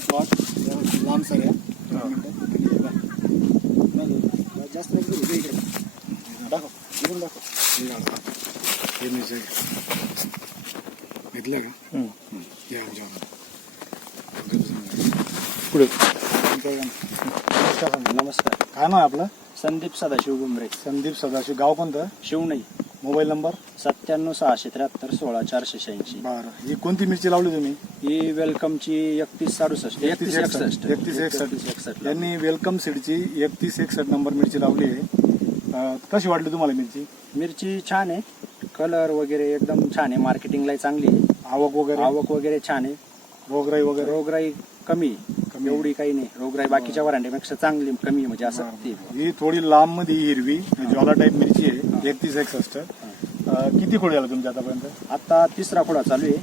Plot लांब sir आहे जास्त इकडे दाखव इकडून दाखव घेतलं का पुढे नमस्कार. काय नाव आपलं? संदीप सदाशिव गुमरे. संदीप सदाशिव. गाव कोणतं? शिवणई. Mobile number? 97 673 16 486. बरं. ही कोणती मिरची लावली तुम्ही? ही वेलकमची 31 यांनी वेलकम सीडची 3161 नंबर मिरची लावली आहे. कशी वाटली तुम्हाला मिरची? मिरची छान आहे, कलर वगैरे एकदम छान आहे, मार्केटिंगला चांगली आहे, आवक वगैरे छान आहे, रोगराई वगैरे रोगराई कमी एवढी काही नाही. रोगराई बाकीच्या वरांड्यापेक्षा चांगली कमी आहे, म्हणजे असं ती. ही थोडी लांब मध्ये हिरवी ज्वाला टाईप मिरची आहे 3161. किती खोडे आला तुमच्या आतापर्यंत? आता तिसरा खोडा चालू आहे.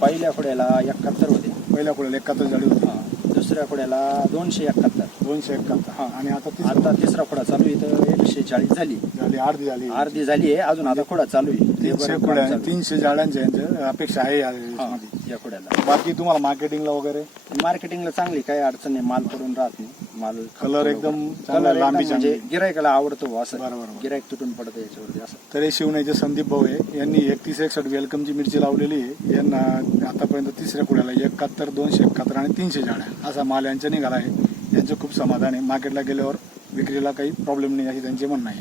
पहिल्या खोड्याला 71 होते, पहिल्या खोड्याला 71 झाली होती, दुसऱ्या खोड्याला 271. 271. आणि आता तिसरा खोडा चालू आहे तर 140 झाली, अर्धी झाली आहे. अजून आता खोडा चालू आहे. 300 झाडांच्या अपेक्षा आहे या खोड्याला. बाकी तुम्हाला मार्केटिंगला वगैरे? मार्केटिंगला चांगली, काही अडचण नाही, माल पडून राहत नाही. माल कलर एकदम लांबी, म्हणजे गिरायकाला आवडतो असं. बरोबर. गिरायक तुटून पडतं याच्यावरती असं. तर हे शिवण्याचे संदीप भाऊ आहे, यांनी 3161 वेलकमची मिरची लावलेली आहे. यांना आतापर्यंत तिसऱ्या खोड्याला 71, 271 आणि 300 झाडा असा माल यांचा निघाला आहे. यांचं खूप समाधान आहे. मार्केटला गेल्यावर विक्रीला काही प्रॉब्लेम नाही असे त्यांचे म्हणणं आहे.